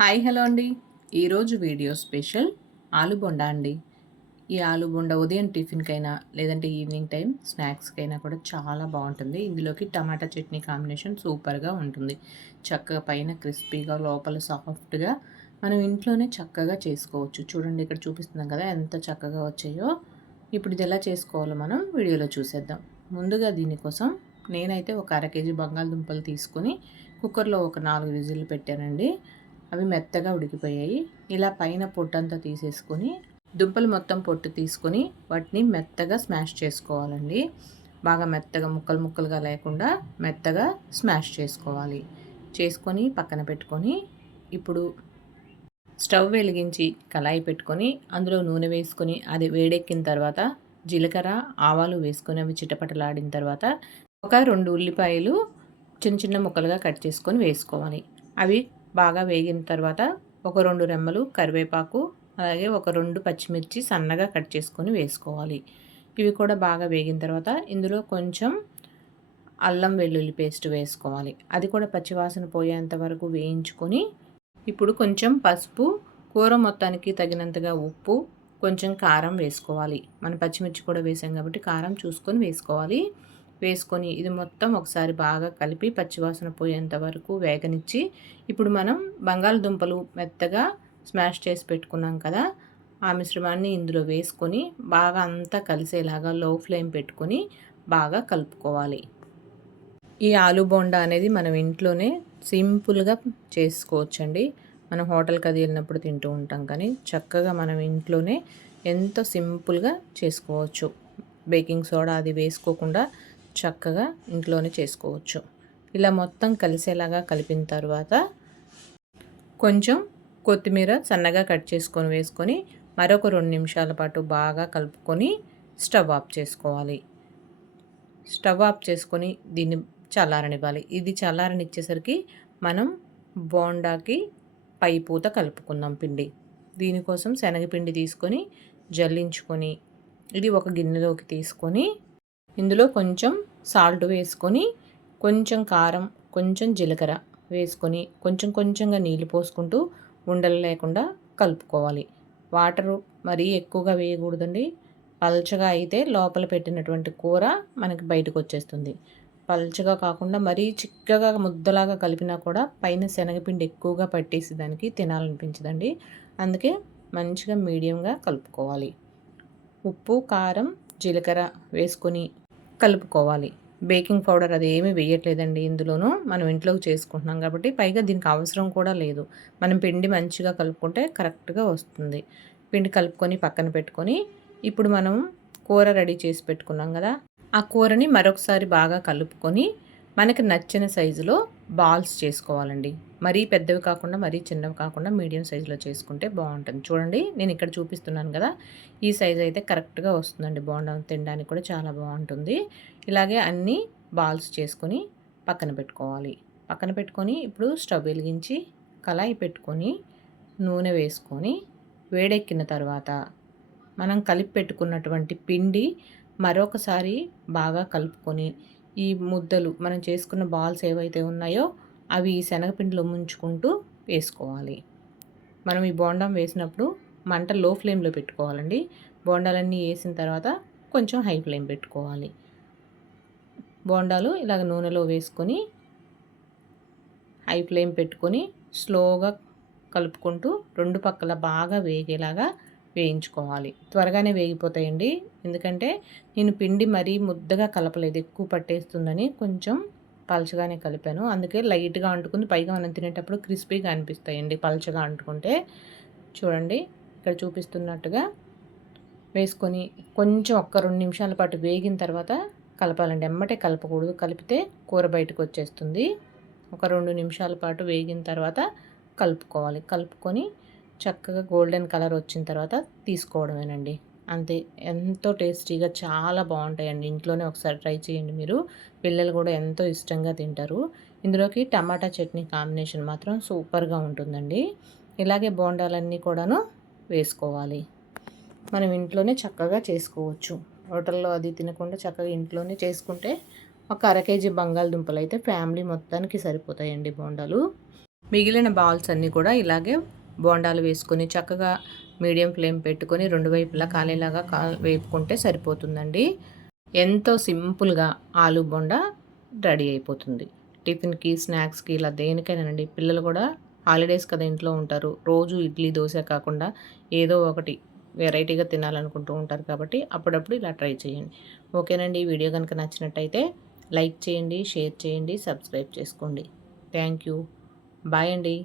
Hi hello అండి. ఈరోజు video special ఆలు బొండా అండి. ఈ ఆలు బొండా ఉదయం టిఫిన్కైనా లేదంటే ఈవినింగ్ టైం స్నాక్స్కైనా కూడా చాలా బాగుంటుంది. ఇందులోకి టమాటా చట్నీ కాంబినేషన్ సూపర్గా ఉంటుంది. చక్కగా పైన క్రిస్పీగా లోపల సాఫ్ట్గా మనం ఇంట్లోనే చక్కగా చేసుకోవచ్చు. చూడండి, ఇక్కడ చూపిస్తున్నాం కదా ఎంత చక్కగా వచ్చాయో. ఇప్పుడు ఇది ఎలా చేసుకోవాలో మనం వీడియోలో చూసేద్దాం. ముందుగా దీనికోసం నేనైతే ఒక అర కేజీ బంగాళదుంపలు తీసుకొని కుక్కర్లో ఒక 4 విజిల్లు పెట్టానండి. అవి మెత్తగా ఉడికిపోయాయి. ఇలా పైన పొట్టంతా తీసేసుకొని దుంపలు మొత్తం పొట్టు తీసుకొని వాటిని మెత్తగా స్మాష్ చేసుకోవాలండి. బాగా మెత్తగా ముక్కలు ముక్కలుగా లేకుండా మెత్తగా స్మాష్ చేసుకోవాలి. చేసుకొని పక్కన పెట్టుకొని ఇప్పుడు స్టవ్ వెలిగించి కళాయి పెట్టుకొని అందులో నూనె వేసుకొని అది వేడెక్కిన తర్వాత జీలకర్ర ఆవాలు వేసుకొని అవి చిటపటలాడిన తర్వాత ఒక 2 ఉల్లిపాయలు చిన్న చిన్న ముక్కలుగా కట్ చేసుకొని వేసుకోవాలి. అవి బాగా వేగిన తర్వాత ఒక 2 రెమ్మలు కరివేపాకు, అలాగే ఒక 2 పచ్చిమిర్చి సన్నగా కట్ చేసుకొని వేసుకోవాలి. ఇవి కూడా బాగా వేగిన తర్వాత ఇందులో కొంచెం అల్లం వెల్లుల్లి పేస్ట్ వేసుకోవాలి. అది కూడా పచ్చివాసన పోయేంత వరకు వేయించుకొని ఇప్పుడు కొంచెం పసుపు, కూర మొత్తానికి తగినంతగా ఉప్పు, కొంచెం కారం వేసుకోవాలి. మనం పచ్చిమిర్చి కూడా వేసాం కాబట్టి కారం చూసుకొని వేసుకోవాలి. వేసుకొని ఇది మొత్తం ఒకసారి బాగా కలిపి పచ్చివాసన పోయేంత వరకు వేగనిచ్చి ఇప్పుడు మనం బంగాళదుంపలు మెత్తగా స్మాష్ చేసి పెట్టుకున్నాం కదా, ఆ మిశ్రమాన్ని ఇందులో వేసుకొని బాగా అంతా కలిసేలాగా లో ఫ్లేమ్ పెట్టుకొని బాగా కలుపుకోవాలి. ఈ ఆలు బోండా అనేది మనం ఇంట్లోనే సింపుల్గా చేసుకోవచ్చండి. మనం హోటల్కి అది వెళ్ళినప్పుడు తింటూ ఉంటాం, కానీ చక్కగా మనం ఇంట్లోనే ఎంతో సింపుల్గా చేసుకోవచ్చు. బేకింగ్ సోడా అది వేసుకోకుండా చక్కగా ఇంట్లోనే చేసుకోవచ్చు. ఇలా మొత్తం కలిసేలాగా కలిపిన తర్వాత కొంచెం కొత్తిమీర సన్నగా కట్ చేసుకొని వేసుకొని మరొక 2 నిమిషాల పాటు బాగా కలుపుకొని స్టవ్ ఆఫ్ చేసుకోవాలి. స్టవ్ ఆఫ్ చేసుకొని దీన్ని చల్లారనివ్వాలి. ఇది చల్లారనిచ్చేసరికి మనం బోండాకి పై పూత కలుపుకుందాం పిండి. దీనికోసం శనగపిండి తీసుకొని జల్లించుకొని ఇది ఒక గిన్నెలోకి తీసుకొని ఇందులో కొంచెం సాల్ట్ వేసుకొని కొంచెం కారం, కొంచెం జీలకర్ర వేసుకొని కొంచెం కొంచెంగా నీళ్ళు పోసుకుంటూ ఉండలు లేకుండా కలుపుకోవాలి. వాటరు మరీ ఎక్కువగా వేయకూడదండి. పల్చగా అయితే లోపల పెట్టినటువంటి కూర మనకి బయటకు వచ్చేస్తుంది. పల్చగా కాకుండా మరీ చిక్కగా ముద్దలాగా కలిపినా కూడా పైన శనగపిండి ఎక్కువగా పట్టేసి దానికి తినాలనిపించదండి. అందుకే మంచిగా మీడియంగా కలుపుకోవాలి. ఉప్పు, కారం, జీలకర్ర వేసుకొని కలుపుకోవాలి. బేకింగ్ పౌడర్ అది ఏమీ వేయట్లేదండి ఇందులోనూ. మనం ఇంట్లోకి చేసుకుంటున్నాం కాబట్టి పైగా దీనికి అవసరం కూడా లేదు. మనం పిండి మంచిగా కలుపుకుంటే కరెక్ట్గా వస్తుంది. పిండి కలుపుకొని పక్కన పెట్టుకొని ఇప్పుడు మనం కూర రెడీ చేసి పెట్టుకున్నాం కదా, ఆ కూరని మరొకసారి బాగా కలుపుకొని మనకి నచ్చిన సైజులో బాల్స్ చేసుకోవాలండి. మరీ పెద్దవి కాకుండా మరీ చిన్నవి కాకుండా మీడియం సైజులో చేసుకుంటే బాగుంటుంది. చూడండి, నేను ఇక్కడ చూపిస్తున్నాను కదా, ఈ సైజు అయితే కరెక్ట్గా వస్తుందండి. బోండా తినడానికి కూడా చాలా బాగుంటుంది. ఇలాగే అన్నీ బాల్స్ చేసుకొని పక్కన పెట్టుకోవాలి. పక్కన పెట్టుకొని ఇప్పుడు స్టవ్ వెలిగించి కళాయి పెట్టుకొని నూనె వేసుకొని వేడెక్కిన తర్వాత మనం కలిపి పెట్టుకున్నటువంటి పిండి మరొకసారి బాగా కలుపుకొని ఈ ముద్దలు మనం చేసుకున్న బాల్స్ ఏవైతే ఉన్నాయో అవి శనగపిండిలో ముంచుకుంటూ వేసుకోవాలి. మనం ఈ బోండం వేసినప్పుడు మంట లో ఫ్లేమ్లో పెట్టుకోవాలండి. బోండాలన్నీ వేసిన తర్వాత కొంచెం హై ఫ్లేమ్ పెట్టుకోవాలి. బోండాలు ఇలాగ నూనెలో వేసుకొని హై ఫ్లేమ్ పెట్టుకొని స్లోగా కలుపుకుంటూ 2 పక్కల బాగా వేగేలాగా వేయించుకోవాలి. త్వరగానే వేగిపోతాయండి. ఎందుకంటే నేను పిండి మరీ ముద్దగా కలపలేదు, ఎక్కువ పట్టేస్తుందని కొంచెం పలచగానే కలిపాను. అందుకే లైట్గా అంటుకుంది. పైగా మనం తినేటప్పుడు క్రిస్పీగా అనిపిస్తాయండి పలచగా అంటుకుంటే. చూడండి, ఇక్కడ చూపిస్తున్నట్టుగా వేసుకొని కొంచెం ఒక్క 2 నిమిషాల పాటు వేగిన తర్వాత కలపాలండి. ఎమ్మటే కలపకూడదు, కలిపితే కూర బయటకు వచ్చేస్తుంది. ఒక 2 నిమిషాల పాటు వేగిన తర్వాత కలుపుకోవాలి. కలుపుకొని చక్కగా గోల్డెన్ కలర్ వచ్చిన తర్వాత తీసుకోవడమేనండి. అంతే. ఎంతో టేస్టీగా చాలా బాగుంటాయండి. ఇంట్లోనే ఒకసారి ట్రై చేయండి మీరు. పిల్లలు కూడా ఎంతో ఇష్టంగా తింటారు. ఇందులోకి టమాటా చట్నీ కాంబినేషన్ మాత్రం సూపర్గా ఉంటుందండి. ఇలాగే బోండాలన్నీ కూడాను వేసుకోవాలి. మనం ఇంట్లోనే చక్కగా చేసుకోవచ్చు. హోటల్లో అది తినకుండా చక్కగా ఇంట్లోనే చేసుకుంటే ఒక అర కేజీ బంగాళదుంపలు అయితే ఫ్యామిలీ మొత్తానికి సరిపోతాయండి బోండాలు. మిగిలిన బాల్స్ అన్నీ కూడా ఇలాగే బోండాలు వేసుకొని చక్కగా మీడియం ఫ్లేమ్ పెట్టుకొని 2 వైపులా కాలేలాగా వేపుకుంటే సరిపోతుందండి. ఎంతో సింపుల్‌గా ఆలు బోండా రెడీ అయిపోతుంది. టిఫిన్‌కి, స్నాక్స్‌కి ఇలా దేనికైనానండి. పిల్లలు కూడా హాలిడేస్ కదా ఇంట్లో ఉంటారు. రోజు ఇడ్లీ, దోస కాకుండా ఏదో ఒకటి వెరైటీగా తినాలనుకుంటూ ఉంటారు కాబట్టి అప్పుడప్పుడు ఇలా ట్రై చేయండి. ఓకేనండి. ఈ వీడియో కనుక నచ్చినట్టయితే లైక్ చేయండి, షేర్ చేయండి, సబ్స్క్రైబ్ చేసుకోండి. Thank you. బాయ్ అండి.